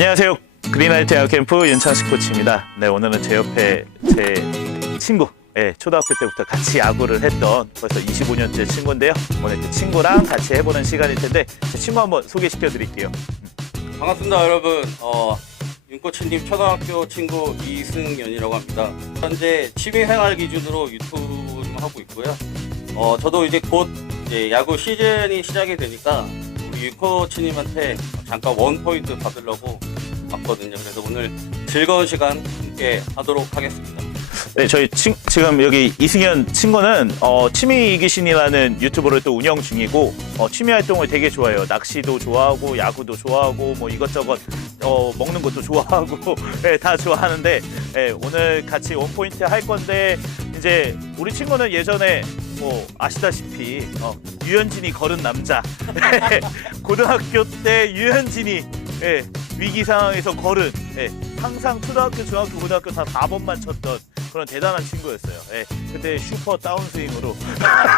안녕하세요. 그린라이트 에어캠프 윤창식 코치입니다. 네, 오늘은 제 옆에 제 친구, 예, 초등학교 때부터 같이 야구를 했던 벌써 25년째 친구인데요. 오늘 그 친구랑 같이 해보는 시간일 텐데 제 친구 한번 소개시켜 드릴게요. 반갑습니다 여러분 어, 윤코치님 초등학교 친구 이승연이라고 합니다 현재 취미생활 기준으로 유튜브 좀 하고 있고요 어, 저도 이제 곧 이제 야구 시즌이 시작이 되니까 우리 윤코치님한테 잠깐 원 포인트 받으려고 왔거든요. 그래서 오늘 즐거운 시간 함께 하도록 하겠습니다. 네, 저희 친, 지금 여기 이승현 친구는 어, 취미 이기신이라는 유튜브를 또 운영 중이고 어, 취미 활동을 되게 좋아해요. 낚시도 좋아하고 야구도 좋아하고 뭐 이것저것 어, 먹는 것도 좋아하고 네, 다 좋아하는데 네, 오늘 같이 원 포인트 할 건데 이제 우리 친구는 예전에 뭐 아시다시피 어, 유현진이 걸은 남자. 고등학교 때 유현진이 예, 위기 상황에서 걸은 예, 항상 초등학교, 중학교, 고등학교 다 4번만 쳤던 그런 대단한 친구였어요. 예, 그때 슈퍼 다운스윙으로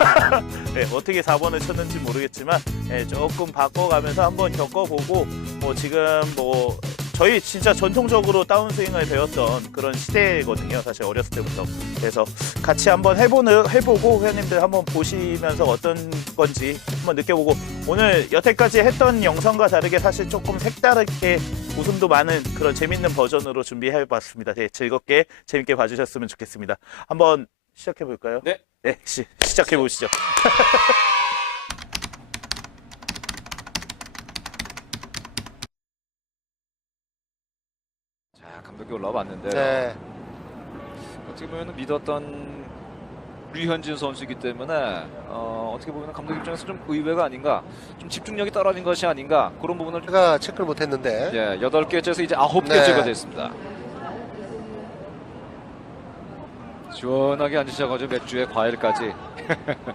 예, 어떻게 4번을 쳤는지 모르겠지만 예, 조금 바꿔가면서 한번 겪어보고 뭐 지금 뭐 저희 진짜 전통적으로 다운스윙을 배웠던 그런 시대거든요. 사실 어렸을 때부터. 그래서 같이 한번 해보는 해보고 회원님들 한번 보시면서 어떤 건지 한번 느껴보고 오늘 여태까지 했던 영상과 다르게 사실 조금 색다르게 웃음도 많은 그런 재밌는 버전으로 준비해봤습니다. 네, 즐겁게 재밌게 봐주셨으면 좋겠습니다. 한번 시작해 볼까요? 네. 네, 시, 시작해 보시죠. 자, 감독이 올라와 봤는데 네. 어떻게 보면 믿었던 류현진 선수이기 때문에 어, 어떻게 보면 감독 입장에서 좀 의외가 아닌가, 좀 집중력이 떨어진 것이 아닌가 그런 부분을 좀, 제가 체크를 못했는데 예, 여덟 개째에서 이제 아홉 네. 개째가 됐습니다. 시원하게 앉으셔가지고 맥주에 과일까지.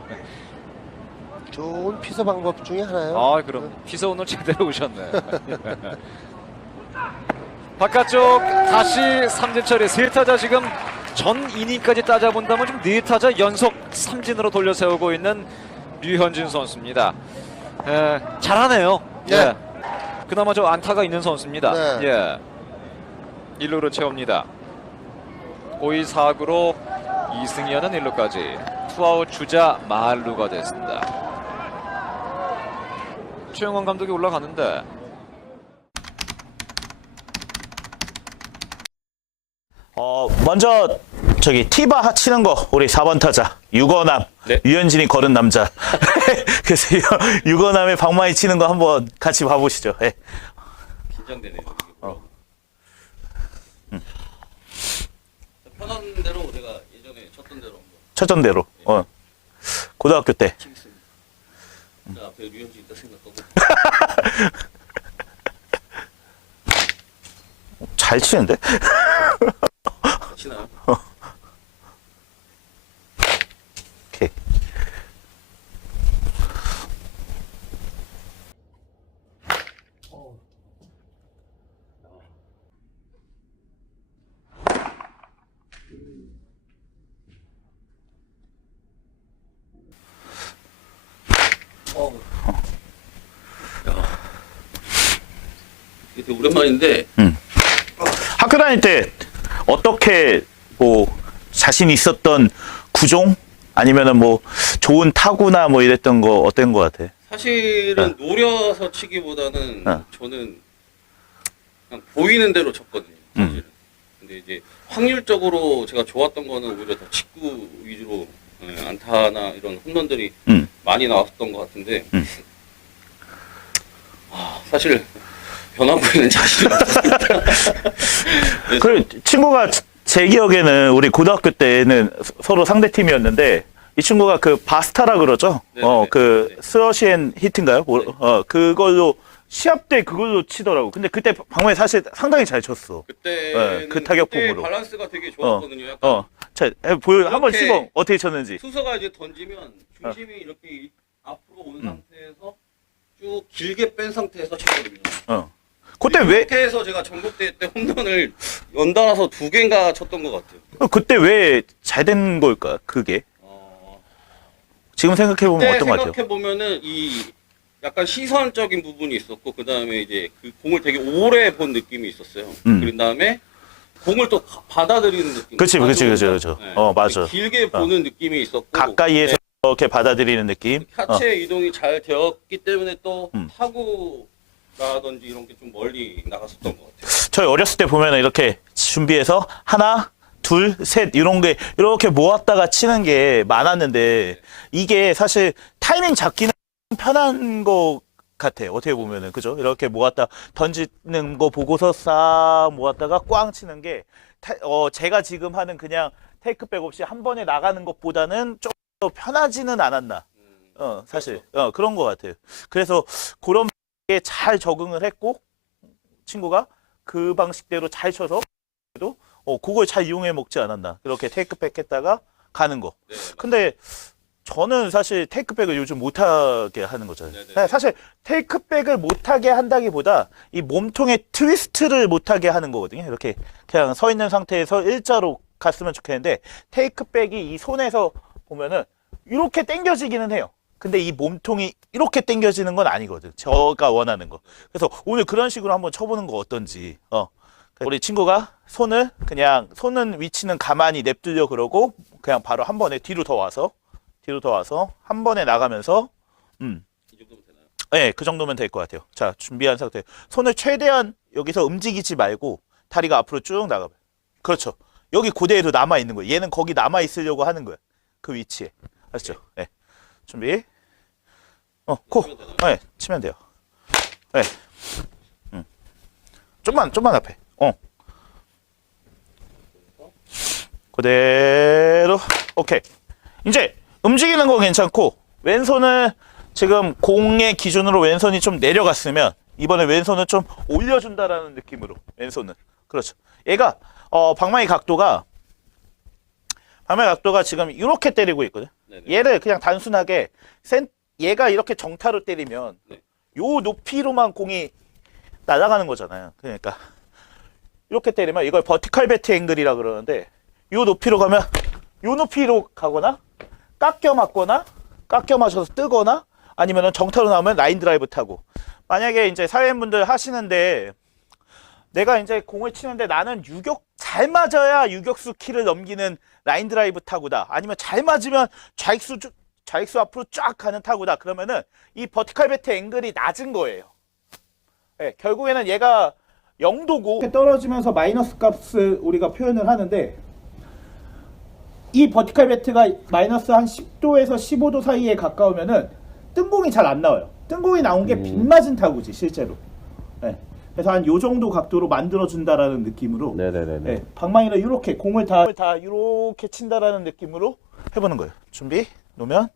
좋은 피서 방법 중에 하나요. 아, 그럼 피서 오늘 제대로 오셨네. 바깥쪽 다시 삼진 처리 세 타자 지금 전 이닝까지 따져본다면 지금 네 타자 연속 삼진으로 돌려 세우고 있는 류현진 선수입니다. 에, 잘하네요. 네. 예. 그나마 저 안타가 있는 선수입니다. 네. 예. 1루로 채웁니다. 5위 4구로 이승현은 1루까지 투아웃 주자 말루가 됐습니다. 최영원 감독이 올라가는데 어, 먼저 저기 티바 치는 거 우리 4번 타자 유건남 네. 유현진이 걸은 남자 그래서 유- 유건남의 방망이 치는 거 한번 같이 봐보시죠. 예. 긴장되네요 어. 편한 대로 제가 예전에 쳤던 대로 한번 첫전 대로 어. 고등학교 때 치겠습니다 그 앞에 류현진 있다 생각하고 잘 치는데? 오케이. 이게 되게 오랜만인데. 학교 다닐 때 어떻게 뭐 자신 있었던 구종 아니면은 뭐 좋은 타구나 뭐 이랬던 거 어떤 거 같아? 사실은 노려서 치기보다는 어. 저는 그냥 보이는 대로 쳤거든요. 음. 사실은. 근데 이제 확률적으로 제가 좋았던 거는 오히려 더 직구 위주로 예, 안타나 이런 홈런들이 음. 많이 나왔던 것 같은데 음. 아, 사실 변하고 있는 자신이 없습니다. 그래서 그 친구가 제 기억에는 우리 고등학교 때는 서로 상대 팀이었는데 이 친구가 그 바스타라 그러죠. 네네네. 어그 네. 스러시엔 히트인가요? 뭐, 네. 어 그걸로 시합 때 그걸로 치더라고. 근데 그때 방망이 사실 상당히 잘 쳤어. 그때 네, 그 타격폼으로. 밸런스가 되게 좋았거든요. 약간 어, 자 해, 보여 한번 이렇게 씹어 어떻게 쳤는지. 투서가 이제 던지면 중심이 어. 이렇게 앞으로 온 음. 상태에서 쭉 길게 뺀 상태에서 쳤거든요. 어. 그때 왜 이렇게 해서 제가 전국대회 때 홈런을 연달아서 두 개인가 쳤던 것 같아요. 어, 그때 왜 잘 된 걸까? 그게 어, 지금 생각해 보면 그때 어떤 것 같아요? 생각해 보면은 이 약간 시선적인 부분이 있었고 그 다음에 이제 그 공을 되게 오래 본 느낌이 있었어요. 음. 그런 다음에 공을 또 가- 받아들이는 느낌. 그치, 그치, 그치, 그치. 어, 맞아. 길게 보는 느낌이 있었고 가까이에서 네, 이렇게 받아들이는 느낌. 어. 하체 이동이 잘 되었기 때문에 또 음. 타구 라든지 이런 게 좀 멀리 나갔었던 것 같아요. 저희 어렸을 때 보면 이렇게 준비해서 하나, 둘, 셋 이런 게 이렇게 모았다가 치는 게 많았는데 이게 사실 타이밍 잡기는 편한 거 같아요. 어떻게 보면은 그죠? 이렇게 모았다 던지는 거 보고서 싹 모았다가 꽝 치는 게 타- 어, 제가 지금 하는 그냥 테이크백 없이 한 번에 나가는 것보다는 좀 더 편하지는 않았나. 음, 어, 사실 어, 그런 것 같아요. 그래서 그런 게 잘 적응을 했고 친구가 그 방식대로 잘 쳐서 그래도 어, 그걸 잘 이용해 먹지 않았나. 그렇게 테이크백 했다가 가는 거. 네, 근데 저는 사실 테이크백을 요즘 못하게 하는 거잖아요. 네네. 네, 사실 테이크백을 못하게 한다기보다 이 몸통의 트위스트를 못하게 하는 거거든요. 이렇게 그냥 서 있는 상태에서 일자로 갔으면 좋겠는데 테이크백이 이 손에서 보면은 이렇게 당겨지기는 해요. 근데 이 몸통이 이렇게 당겨지는 건 아니거든. 저가 원하는 거. 그래서 오늘 그런 식으로 한번 쳐보는 거 어떤지. 어. 우리 친구가 손을 그냥 손은 위치는 가만히 냅두려 그러고 그냥 바로 한 번에 뒤로 더 와서 뒤로 더 와서 한 번에 나가면서 음. 네, 그 정도면 될 것 같아요. 자, 준비한 상태. 손을 최대한 여기서 움직이지 말고 다리가 앞으로 쭉 나가봐요. 그렇죠. 여기 그대로 남아 있는 거예요. 얘는 거기 남아 있으려고 하는 거예요. 그 위치에. 아시죠? 네. 준비. 어, 코. 네, 치면 돼요. 네. 음. 좀만, 좀만 앞에. 어. 그대로. 오케이. 이제 움직이는 거 괜찮고 왼손을 지금 공의 기준으로 왼손이 좀 내려갔으면 이번에 왼손을 좀 올려준다라는 느낌으로 왼손은 그렇죠. 얘가 어 방망이 각도가 방망이 각도가 지금 이렇게 때리고 있거든. 네네. 얘를 그냥 단순하게 센 얘가 이렇게 정타로 때리면 네. 요 높이로만 공이 날아가는 거잖아요. 그러니까 이렇게 때리면 이걸 버티컬 배트 앵글이라 그러는데 요 높이로 가면 요 높이로 가거나 깎여 맞거나 깎여 맞아서 뜨거나 아니면은 정타로 나오면 라인 드라이브 타고 만약에 이제 사회인분들 하시는데 내가 이제 공을 치는데 나는 유격 잘 맞아야 유격수 키를 넘기는 라인 드라이브 타구다 아니면 잘 맞으면 좌익수 쭉- 좌익수 앞으로 쫙 가는 타구다 그러면은 이 버티컬 배트 앵글이 낮은 거예요. 예, 결국에는 얘가 0도고 떨어지면서 마이너스 값을 우리가 표현을 하는데 이 버티컬 배트가 마이너스 한 10도에서 15도 사이에 가까우면은 뜬공이 잘 안 나와요. 뜬공이 나온 게 빗맞은 타구지 실제로. 예. 그래서 한 요 정도 각도로 만들어 준다라는 느낌으로 네네네네. 예, 방망이를 이렇게 공을 다, 다 이렇게 친다라는 느낌으로 해보는 거예요. 준비 놓으면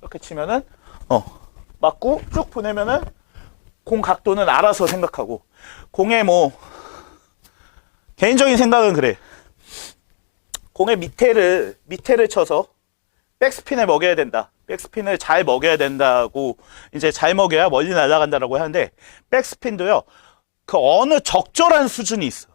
이렇게 치면은 어 맞고 쭉 보내면은 공 각도는 알아서 생각하고 공의 뭐 개인적인 생각은 그래. 공의 밑에를 밑에를 쳐서 백스핀을 먹여야 된다. 백스핀을 잘 먹여야 된다고 이제 잘 먹여야 멀리 날아간다라고 하는데 백스핀도요. 그 어느 적절한 수준이 있어.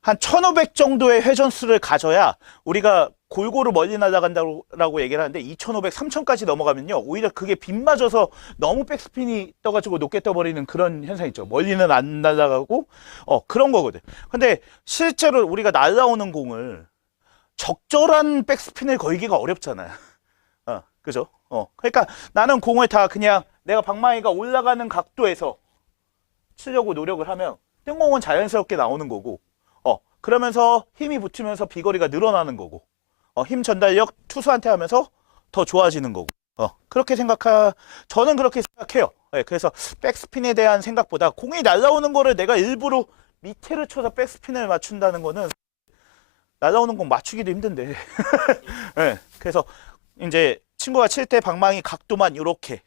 한 1500 정도의 회전수를 가져야 우리가 골고루 멀리 날아간다고 얘기를 하는데 2500, 3000까지 넘어가면요. 오히려 그게 빗 맞아서 너무 백스핀이 떠가지고 높게 떠버리는 그런 현상이 있죠. 멀리는 안 날아가고 어 그런 거거든. 근데 실제로 우리가 날아오는 공을 적절한 백스핀을 걸기가 어렵잖아요. 어, 그죠? 어. 그러니까 나는 공을 다 그냥 내가 방망이가 올라가는 각도에서 치려고 노력을 하면 뜬공은 자연스럽게 나오는 거고, 어, 그러면서 힘이 붙으면서 비거리가 늘어나는 거고, 어, 힘 전달력 투수한테 하면서 더 좋아지는 거고, 어, 그렇게 생각하, 저는 그렇게 생각해요. 예, 그래서 백스핀에 대한 생각보다 공이 날아오는 거를 내가 일부러 밑에를 쳐서 백스핀을 맞춘다는 거는 날아오는 공 맞추기도 힘든데. 예, 그래서 이제 친구가 칠 때 방망이 각도만 이렇게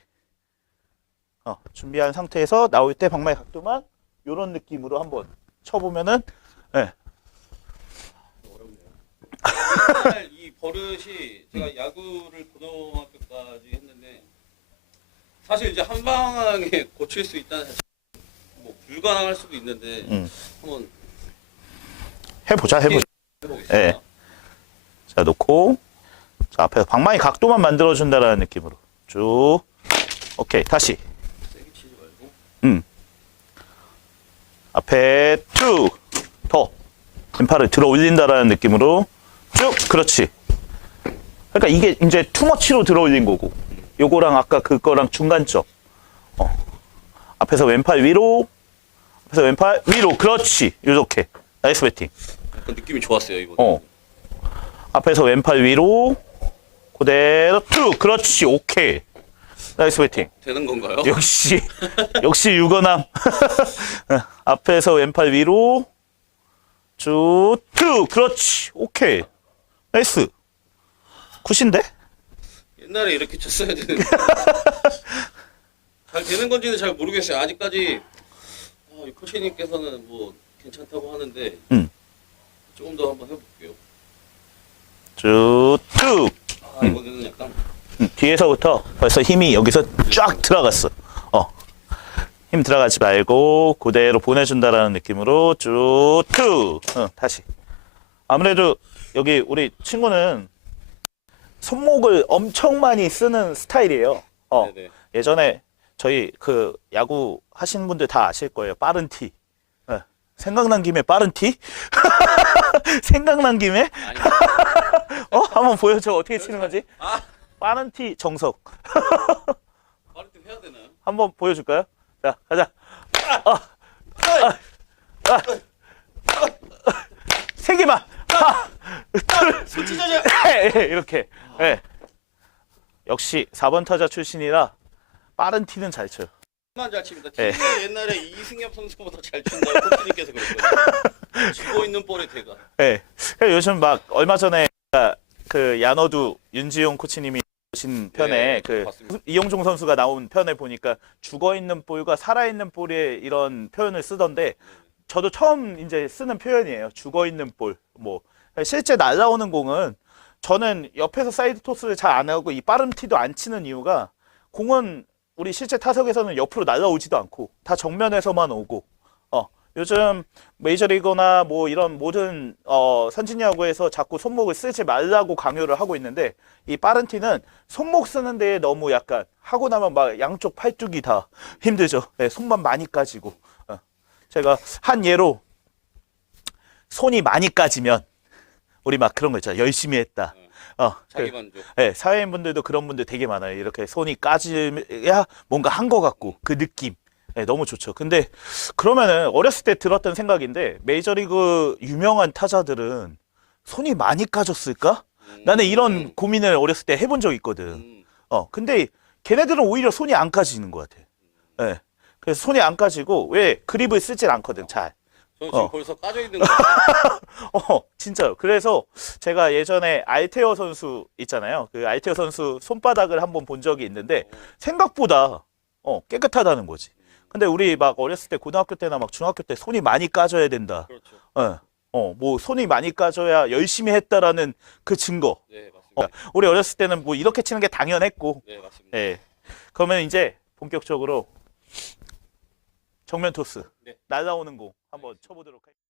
어, 준비한 상태에서 나올 때 방망이 각도만 이런 느낌으로 한번 쳐보면은 예, 사실 이 버릇이 제가 야구를 고등학교까지 했는데 사실 이제 한 방에 고칠 수 있다는 사실 뭐 불가능할 수도 있는데 음. 한번 해보자 해보자. 예. 자 놓고 자 앞에서 방망이 각도만 만들어 준다라는 느낌으로 쭉. 오케이, 다시. 말고. 음. 앞에 쭉. 더. 왼팔을 들어 올린다라는 느낌으로 쭉. 그렇지. 그러니까 이게 이제 투머치로 들어 올린 거고. 요거랑 아까 그거랑 중간점. 어. 앞에서 왼팔 위로. 앞에서 왼팔 위로. 그렇지. 요렇게. 나이스 배팅. 약간 느낌이 좋았어요 이거. 어. 앞에서 왼팔 위로. 그대로 쭉. 그렇지. 오케이. 나이스 배팅. 되는 건가요? 역시 역시 유건함 앞에서 왼팔 위로 쭉쭉 그렇지 오케이 나이스 굿인데 옛날에 이렇게 쳤어야 되는데. 잘 되는 건지는 잘 모르겠어요. 아직까지 아, 이 코치님께서는 뭐 괜찮다고 하는데 음. 조금 더 한번 해볼게요. 쭉쭉 아 약간 뒤에서부터 벌써 힘이 여기서 쫙 들어갔어 어 힘 들어가지 말고 그대로 보내준다라는 느낌으로 쭉쭉 어, 다시 아무래도 여기 우리 친구는 손목을 엄청 많이 쓰는 스타일이에요 어. 네네. 예전에 저희 그 야구 하시는 분들 다 아실 거예요. 빠른 티. 예. 생각난 김에 빠른 티? 생각난 김에? 어? 한번 보여줘. 어떻게 치는 거지? 아 빠른 티 정석. 빠르게 해야 되나요? 한번 보여줄까요? 자, 가자. 어. 아. 아. 세 개만. 하나, 둘, 손 찢어져. 예, 예, 이렇게. 예. 역시 4번 타자 출신이라 빠른 티는 잘 쳐요. 만잘 칩니다. 네. 팀이 옛날에 이승엽 선수보다 잘 친다고 코치님께서 그랬거든요. 쥐고 있는 볼에 대가. 예. 그러니까 요즘 막 얼마 전에 그 야너두 윤지용 코치님이 오신 편에 네, 그 봤습니다. 이용종 선수가 나온 편에 보니까 죽어 있는 볼과 살아 있는 볼의 이런 표현을 쓰던데 저도 처음 이제 쓰는 표현이에요. 죽어 있는 볼. 뭐 실제 날라오는 공은 저는 옆에서 사이드 토스를 잘 안 하고 이 빠른 티도 안 치는 이유가 공은 우리 실제 타석에서는 옆으로 날라오지도 않고 다 정면에서만 오고 어 요즘 메이저리거나 뭐 이런 모든 어 선진야구에서 자꾸 손목을 쓰지 말라고 강요를 하고 있는데 이 빠른 티는 손목 쓰는 데에 너무 약간 하고 나면 막 양쪽 팔뚝이 다 힘들죠. 네, 손만 많이 까지고 어. 제가 한 예로 손이 많이 까지면 우리 막 그런 거 있잖아요. 열심히 했다. 어, 그- 자기 만족. 네, 사회인분들도 그런 분들 되게 많아요. 이렇게 손이 까지야 뭔가 한것 같고 그 느낌. 네, 너무 좋죠. 근데 그러면은 어렸을 때 들었던 생각인데 메이저리그 유명한 타자들은 손이 많이 까졌을까? 음. 나는 이런 고민을 어렸을 때 해본 적 있거든. 음. 어, 근데 걔네들은 오히려 손이 안 까지는 것 같아. 예. 그래서 손이 안 까지고 왜 그립을 쓰질 않거든, 잘. 저는 지금 어. 벌써 까져 있는 거. 어, 진짜요. 그래서 제가 예전에 알테어 선수 있잖아요. 그 알테어 선수 손바닥을 한번 본 적이 있는데 생각보다 어, 깨끗하다는 거지. 근데 우리 막 어렸을 때 고등학교 때나 막 중학교 때 손이 많이 까져야 된다. 그렇죠. 어, 어, 뭐 손이 많이 까져야 열심히 했다라는 그 증거. 네 맞습니다. 어, 우리 어렸을 때는 뭐 이렇게 치는 게 당연했고. 네 맞습니다. 예. 그러면 이제 본격적으로 정면 토스 네. 날라오는 공 한번 쳐보도록 할게요.